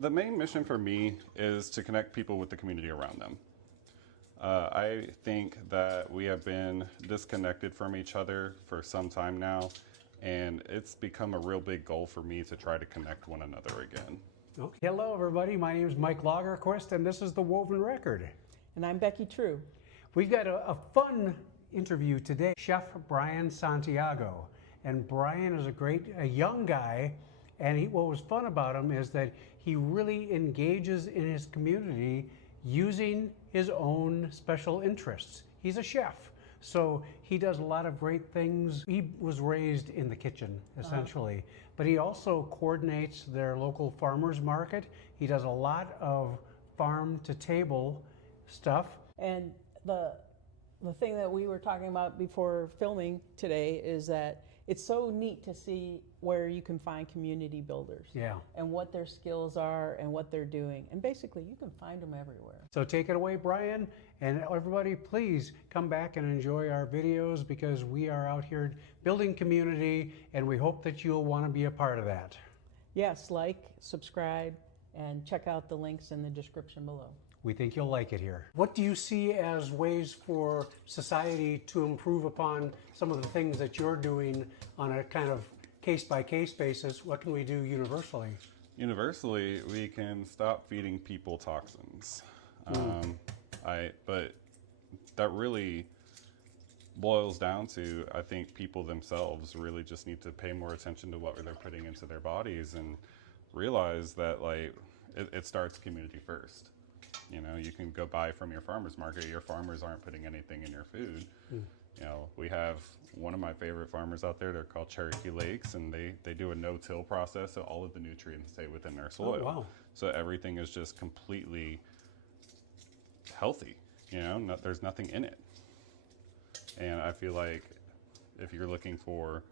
The main mission for me is to connect people with the community around them. I think that we have been disconnected from each other for some time now, and it's become a real big goal for me to try to connect one another again. Okay. Hello everybody, my name is Mike Lagerquist and this is The Woven Record. And I'm Becky True. We've got a fun interview today. Chef Brian Santiago. And Brian is a young guy, and what was fun about him is that he really engages in his community using his own special interests. He's a chef, so he does a lot of great things. He was raised in the kitchen, essentially, but he also coordinates their local farmers market. He does a lot of farm to table stuff. And the thing that we were talking about before filming today is that it's so neat to see where you can find community builders. Yeah. And what their skills are and what they're doing. And basically you can find them everywhere. So take it away, Brian. And everybody, please come back and enjoy our videos because we are out here building community and we hope that you'll want to be a part of that. Yes, like, subscribe, and check out the links in the description below. We think you'll like it here. What do you see as ways for society to improve upon some of the things that you're doing on a kind of case-by-case basis? What can we do universally? Universally, we can stop feeding people toxins. But that really boils down to, I think people themselves really just need to pay more attention to what they're putting into their bodies and realize that it starts community first. You know, you can go buy from your farmer's market. Your farmers aren't putting anything in your food. You know, we have one of my favorite farmers out there. They're called Cherokee Lakes, and they do a no-till process, so all of the nutrients stay within their soil. Oh, wow. So everything is just completely healthy. You know, there's nothing in it. And I feel like if you're looking for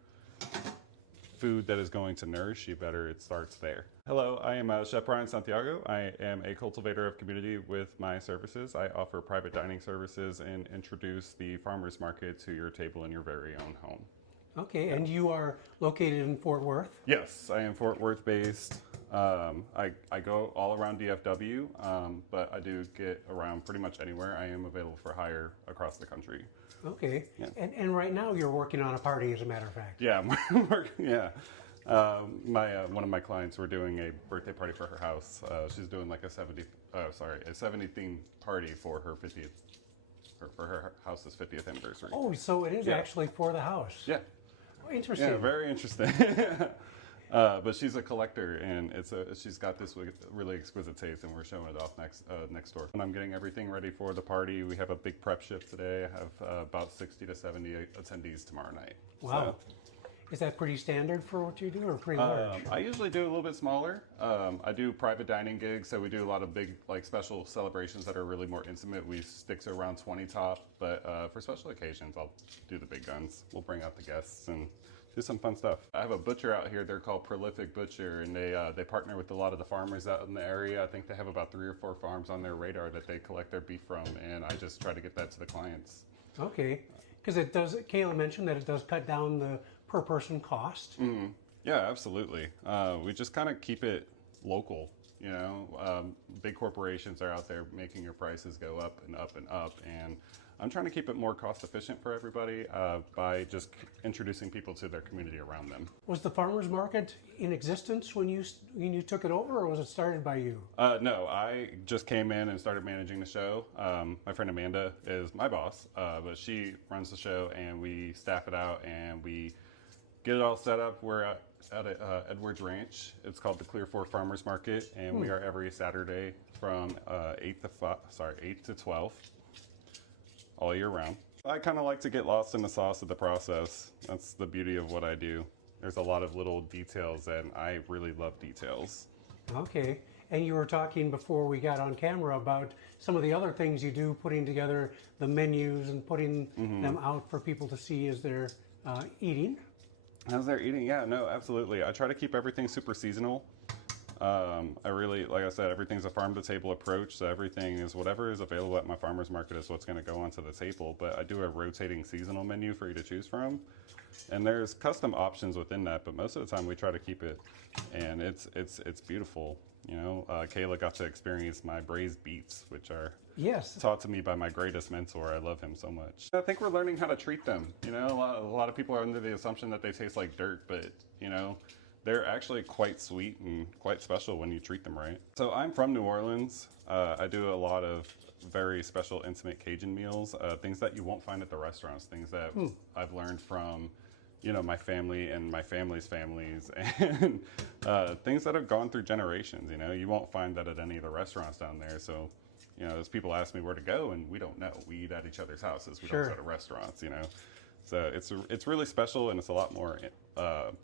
food that is going to nourish you better, it starts there. Hello, I am Chef Brian Santiago. I am a cultivator of community with my services. I offer private dining services and introduce the farmers market to your table in your very own home. Okay, and you are located in Fort Worth? Yes, I am Fort Worth based. I go all around DFW, but I do get around pretty much anywhere. I am available for hire across the country. Okay, Yeah. And right now you're working on a party, as a matter of fact. Yeah, yeah. One of my clients, we're doing a birthday party for her house. She's doing like a 70 themed party for her 50th, for her house's 50th anniversary. Oh, so it is actually for the house. Yeah. Oh, interesting. Yeah, very interesting. But she's a collector, and she's got this really exquisite taste, and we're showing it off next door. And I'm getting everything ready for the party. We have a big prep shift today. I have about 60 to 70 attendees tomorrow night. Wow. So, is that pretty standard for what you do, or pretty large? I usually do a little bit smaller. I do private dining gigs, so we do a lot of big, special celebrations that are really more intimate. We stick to around 20 top, but for special occasions, I'll do the big guns. We'll bring out the guests and do some fun stuff. I have a butcher out here. They're called Prolific Butcher, and they partner with a lot of the farmers out in the area. I think they have about 3 or 4 farms on their radar that they collect their beef from, and I just try to get that to the clients. Okay, because Kayla mentioned that it does cut down the per person cost. Mm-hmm. Yeah, absolutely. We just kind of keep it local. You know, big corporations are out there making your prices go up and up and up, and I'm trying to keep it more cost efficient for everybody by just introducing people to their community around them. Was the farmers market in existence when you took it over, or was it started by you? No, I just came in and started managing the show. My friend Amanda is my boss, but she runs the show, and we staff it out and we get it all set up. We're at Edwards Ranch. It's called the Clear Fork Farmers Market, and we are every Saturday from 8 to 12, all year round. I kind of like to get lost in the sauce of the process. That's the beauty of what I do. There's a lot of little details, and I really love details. Okay, and you were talking before we got on camera about some of the other things you do, putting together the menus and putting them out for people to see as they're eating. As they're eating, yeah, no, absolutely. I try to keep everything super seasonal. I really, like I said, everything's a farm-to-table approach, so everything is whatever is available at my farmer's market is what's going to go onto the table, but I do a rotating seasonal menu for you to choose from, and there's custom options within that, but most of the time we try to keep it, and it's beautiful. You know, Kayla got to experience my braised beets, which are Yes. taught to me by my greatest mentor. I love him so much. I think we're learning how to treat them. You know, a lot of people are under the assumption that they taste like dirt, but you know, they're actually quite sweet and quite special when you treat them right. So I'm from New Orleans. I do a lot of very special, intimate Cajun meals, things that you won't find at the restaurants, things that I've learned from, you know, my family and my family's families, and things that have gone through generations. You know, you won't find that at any of the restaurants down there. So, you know, as people ask me where to go, and we don't know. We eat at each other's houses. We Sure. don't go to restaurants, you know. So it's really special, and it's a lot more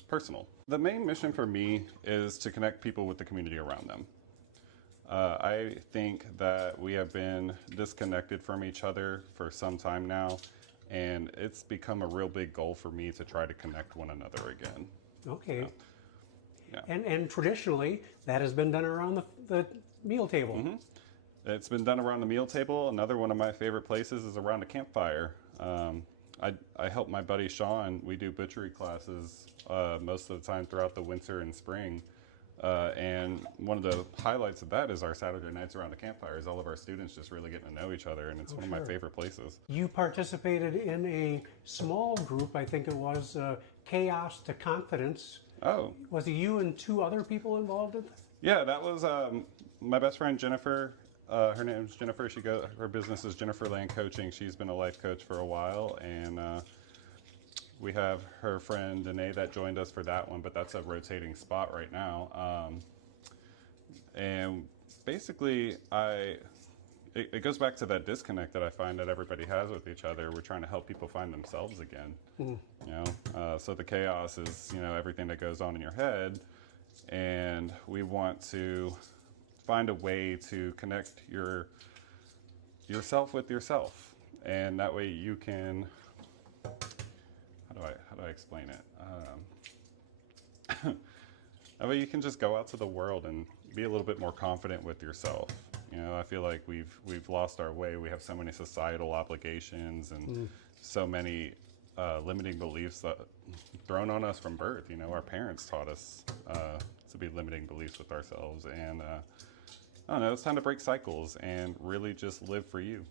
personal. The main mission for me is to connect people with the community around them. I think that we have been disconnected from each other for some time now, and it's become a real big goal for me to try to connect one another again. Okay. Yeah. And traditionally, that has been done around the meal table. Mm-hmm. It's been done around the meal table. Another one of my favorite places is around a campfire. I help my buddy Sean. We do butchery classes most of the time throughout the winter and spring. And one of the highlights of that is our Saturday nights around the campfires. All of our students just really getting to know each other, and it's one of my favorite places. You participated in a small group, I think it was, Chaos to Confidence. Oh. Was it you and two other people involved in that? Yeah, that was my best friend Jennifer. Her name is Jennifer. Her business is Jennifer Land Coaching. She's been a life coach for a while, and we have her friend Danae that joined us for that one, but that's a rotating spot right now. And basically, it goes back to that disconnect that I find that everybody has with each other. We're trying to help people find themselves again. You know, so the chaos is, you know, everything that goes on in your head, and we want to find a way to connect yourself with yourself, and that way you can. How do I explain it? That way you can just go out to the world and be a little bit more confident with yourself. You know, I feel like we've lost our way. We have so many societal obligations and so many limiting beliefs that thrown on us from birth. You know, our parents taught us to be limiting beliefs with ourselves, and I don't know. It's time to break cycles and really just live for you.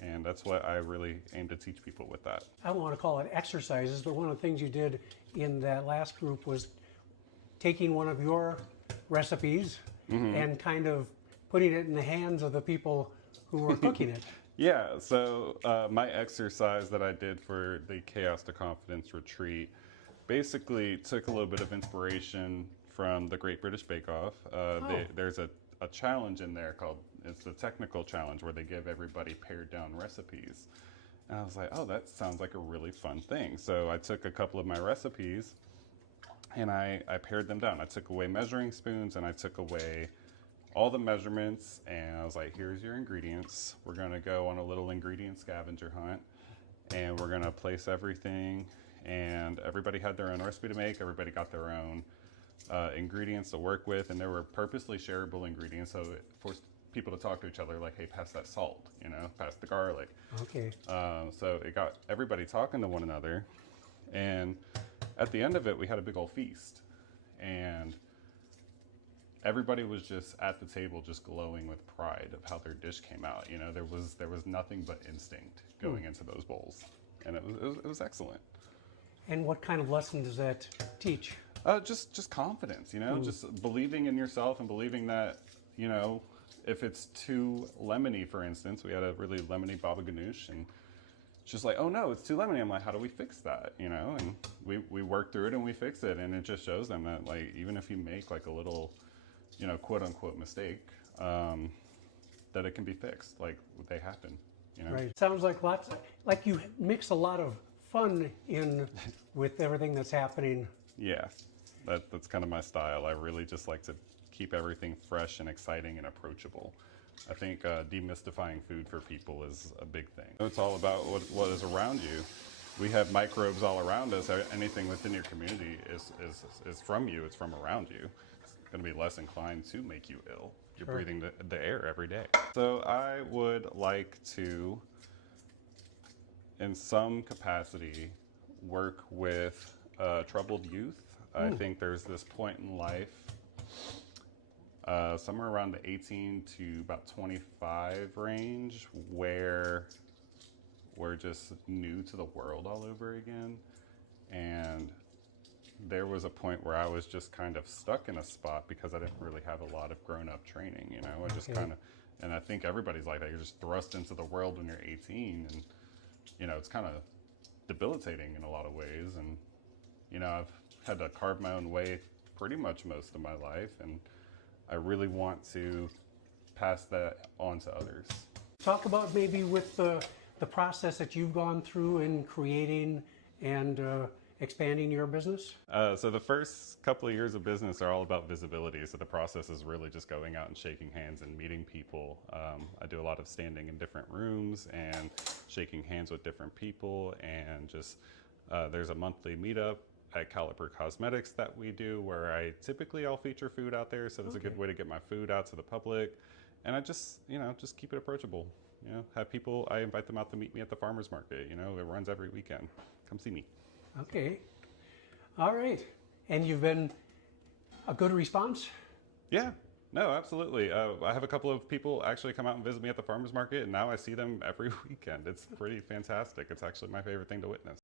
And that's what I really aim to teach people with that. I don't want to call it exercises, but one of the things you did in that last group was taking one of your recipes and kind of putting it in the hands of the people who were cooking it. Yeah, so my exercise that I did for the Chaos to Confidence retreat basically took a little bit of inspiration from the Great British Bake Off. There's a challenge in there called, it's the technical challenge, where they give everybody pared down recipes. And I was like, oh, that sounds like a really fun thing. So I took a couple of my recipes and I pared them down. I took away measuring spoons and I took away all the measurements, and I was like, here's your ingredients. We're gonna go on a little ingredient scavenger hunt, and we're gonna place everything, and everybody had their own recipe to make. Everybody got their own ingredients to work with, and there were purposely shareable ingredients, so it forced people to talk to each other, like, hey, pass that salt, you know, pass the garlic. Okay. So it got everybody talking to one another, and at the end of it, we had a big old feast, and everybody was just at the table, just glowing with pride of how their dish came out. You know, there was nothing but instinct going into those bowls, and it was excellent. And what kind of lesson does that teach? Just confidence, you know, just believing in yourself and believing that, you know, if it's too lemony, for instance, we had a really lemony baba ganoush, and it's just like, oh no, it's too lemony. I'm like, how do we fix that? You know, and we work through it and we fix it, and it just shows them that, like, even if you make like a little, you know, quote unquote mistake, that it can be fixed. Like, they happen, you know. Right. Sounds like like you mix a lot of fun in with everything that's happening. Yeah, that's kind of my style. I really just like to keep everything fresh and exciting and approachable. I think demystifying food for people is a big thing. It's all about what is around you. We have microbes all around us. Anything within your community is from you. It's from around you. It's going to be less inclined to make you ill. You're breathing the air every day. So I would like to, in some capacity, work with troubled youth. I think there's this point in life somewhere around the 18 to about 25 range, where we're just new to the world all over again. And there was a point where I was just kind of stuck in a spot because I didn't really have a lot of grown-up training, you know. I just kind of, and I think everybody's like that. You're just thrust into the world when you're 18, and you know, it's kind of debilitating in a lot of ways. And you know, I've had to carve my own way pretty much most of my life, and I really want to pass that on to others. Talk about maybe with the process that you've gone through in creating and expanding your business. So the first couple of years of business are all about visibility. So the process is really just going out and shaking hands and meeting people. I do a lot of standing in different rooms and shaking hands with different people, and just there's a monthly meetup at Caliper Cosmetics that we do, where I'll feature food out there. So it's a good way to get my food out to the public. And I just, you know, just keep it approachable. You know, have people, I invite them out to meet me at the farmer's market. You know, it runs every weekend. Come see me. Okay. All right. And you've been a good response? Yeah. No, absolutely. I have a couple of people actually come out and visit me at the farmer's market, and now I see them every weekend. It's pretty fantastic. It's actually my favorite thing to witness.